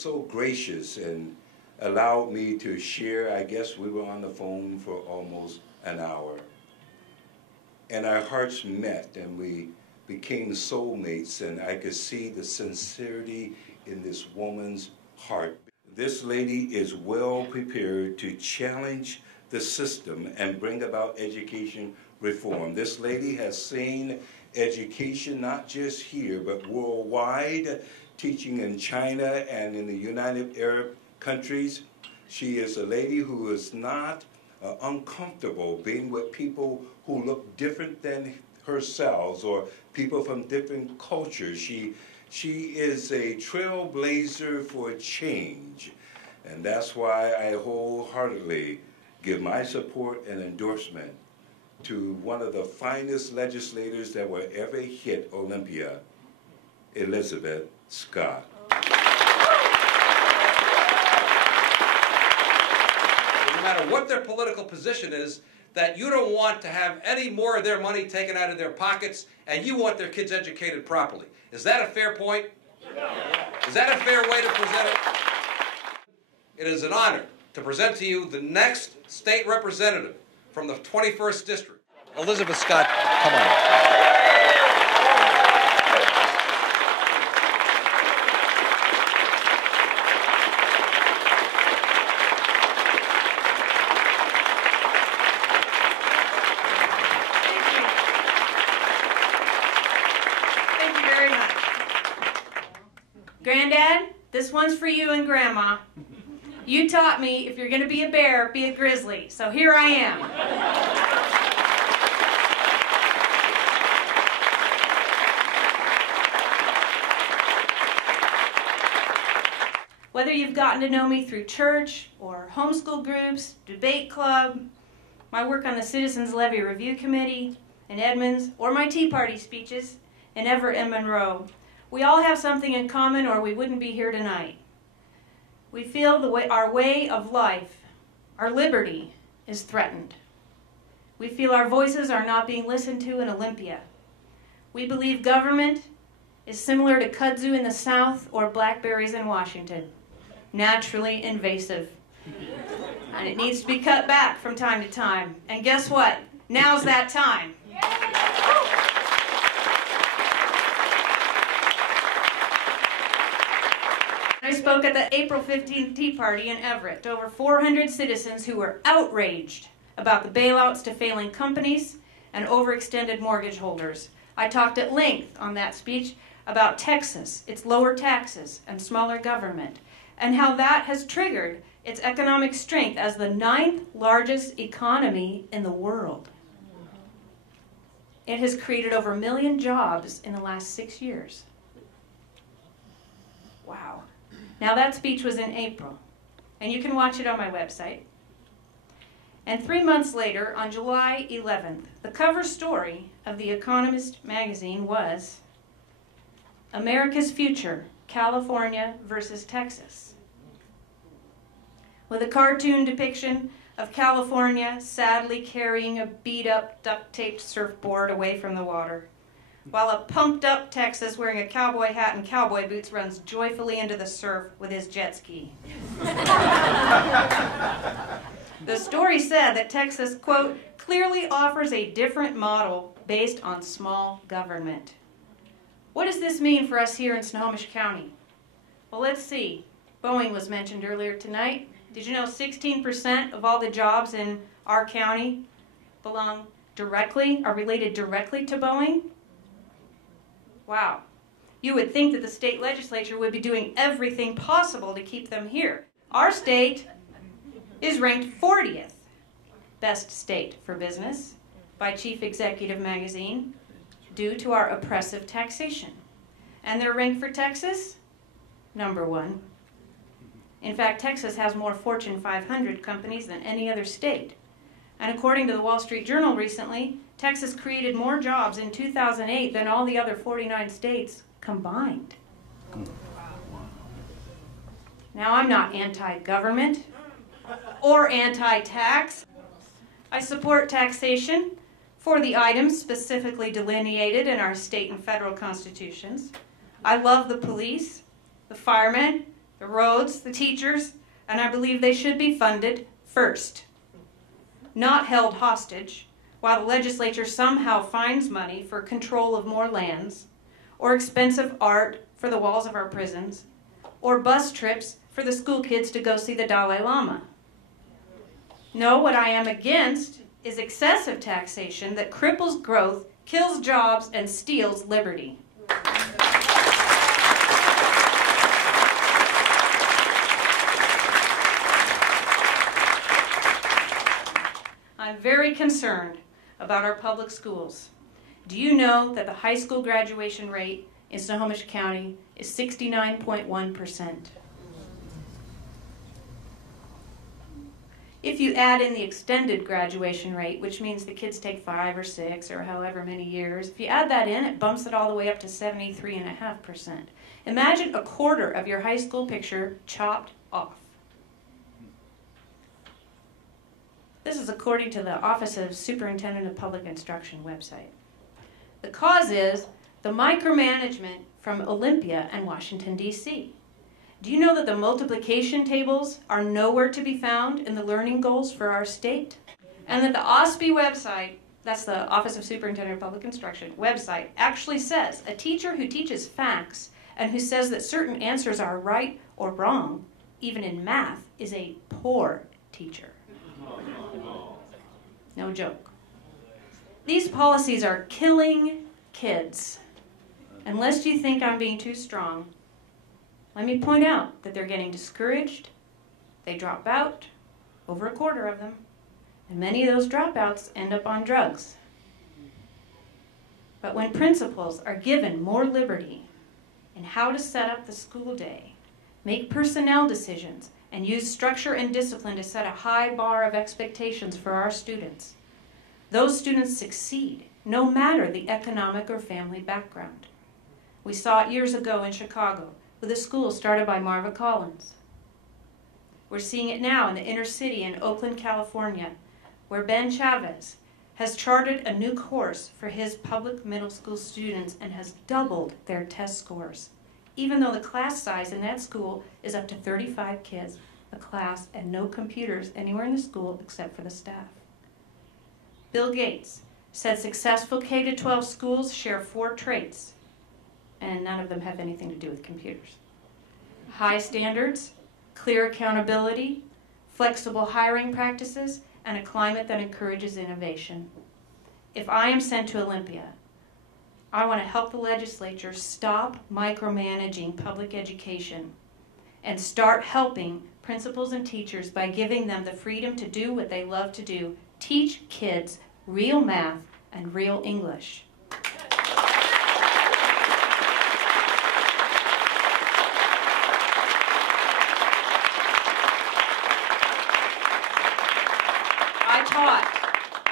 so gracious and allowed me to share. I guess we were on the phone for almost an hour. And our hearts met, and we became soulmates, and I could see the sincerity in this woman's heart. This lady is well prepared to challenge the system and bring about education reform. This lady has seen education not just here, but worldwide, teaching in China and in the United Arab countries. She is a lady who is not uncomfortable being with people who look different than herself or people from different cultures. She is a trailblazer for change, and that's why I wholeheartedly give my support and endorsement to one of the finest legislators that will ever hit Olympia, Elizabeth Scott. No matter what their political position is, that you don't want to have any more of their money taken out of their pockets, and you want their kids educated properly. Is that a fair point? Is that a fair way to present it? It is an honor to present to you the next state representative from the 21st District. Elizabeth Scott, come on. Granddad, this one's for you and Grandma. You taught me if you're going to be a bear, be a grizzly. So here I am. Whether you've gotten to know me through church or homeschool groups, debate club, my work on the Citizens Levy Review Committee in Edmonds, or my Tea Party speeches in Everett and Monroe, we all have something in common or we wouldn't be here tonight. We feel our way of life, our liberty, is threatened. We feel our voices are not being listened to in Olympia. We believe government is similar to kudzu in the South or blackberries in Washington, naturally invasive. And it needs to be cut back from time to time. And guess what? Now's that time. I spoke at the April 15th Tea Party in Everett to over 400 citizens who were outraged about the bailouts to failing companies and overextended mortgage holders. I talked at length on that speech about Texas, its lower taxes and smaller government, and how that has triggered its economic strength as the 9th largest economy in the world. It has created over 1 million jobs in the last 6 years. Wow. Now that speech was in April, and you can watch it on my website. And 3 months later, on July 11th, the cover story of The Economist magazine was America's Future, California versus Texas, with a cartoon depiction of California sadly carrying a beat-up, duct-taped surfboard away from the water, while a pumped-up Texas wearing a cowboy hat and cowboy boots runs joyfully into the surf with his jet ski. The story said that Texas, quote, clearly offers a different model based on small government. What does this mean for us here in Snohomish County? Well, let's see. Boeing was mentioned earlier tonight. Did you know 16% of all the jobs in our county are related directly to Boeing? Wow. You would think that the state legislature would be doing everything possible to keep them here. Our state is ranked 40th best state for business by Chief Executive Magazine due to our oppressive taxation. And they're ranked for Texas, #1. In fact, Texas has more Fortune 500 companies than any other state. And according to the Wall Street Journal recently, Texas created more jobs in 2008 than all the other 49 states combined. Now, I'm not anti-government or anti-tax. I support taxation for the items specifically delineated in our state and federal constitutions. I love the police, the firemen, the roads, the teachers, and I believe they should be funded first, not held hostage while the legislature somehow finds money for control of more lands, or expensive art for the walls of our prisons, or bus trips for the school kids to go see the Dalai Lama. No, what I am against is excessive taxation that cripples growth, kills jobs, and steals liberty. I'm very concerned about our public schools. Do you know that the high school graduation rate in Snohomish County is 69.1%? If you add in the extended graduation rate, which means the kids take 5 or 6 or however many years, if you add that in, it bumps it all the way up to 73.5%. Imagine a quarter of your high school picture chopped off. This is according to the Office of Superintendent of Public Instruction website. The cause is the micromanagement from Olympia and Washington, D.C. Do you know that the multiplication tables are nowhere to be found in the learning goals for our state? And that the OSPI website, that's the Office of Superintendent of Public Instruction website, actually says a teacher who teaches facts and who says that certain answers are right or wrong, even in math, is a poor teacher. No joke. These policies are killing kids. Unless you think I'm being too strong, let me point out that they're getting discouraged, they drop out, over a quarter of them, and many of those dropouts end up on drugs. But when principals are given more liberty in how to set up the school day, make personnel decisions, and use structure and discipline to set a high bar of expectations for our students, those students succeed, no matter the economic or family background. We saw it years ago in Chicago with a school started by Marva Collins. We're seeing it now in the inner city in Oakland, California, where Ben Chavez has charted a new course for his public middle school students and has doubled their test scores, even though the class size in that school is up to 35 kids a class and no computers anywhere in the school except for the staff. Bill Gates said successful K-12 schools share 4 traits, and none of them have anything to do with computers. High standards, clear accountability, flexible hiring practices, and a climate that encourages innovation. If I am sent to Olympia, I want to help the legislature stop micromanaging public education and start helping principals and teachers by giving them the freedom to do what they love to do, teach kids real math and real English.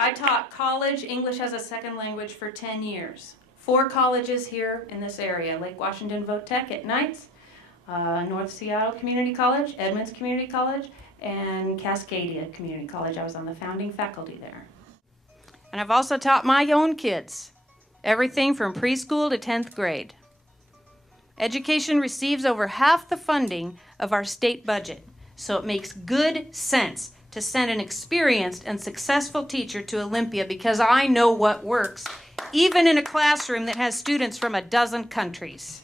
I taught college English as a second language for 10 years. 4 colleges here in this area: Lake Washington Votech at nights, North Seattle Community College, Edmonds Community College, and Cascadia Community College. I was on the founding faculty there. And I've also taught my own kids, everything from preschool to 10th grade. Education receives over half the funding of our state budget, so it makes good sense to send an experienced and successful teacher to Olympia, because I know what works, even in a classroom that has students from a dozen countries.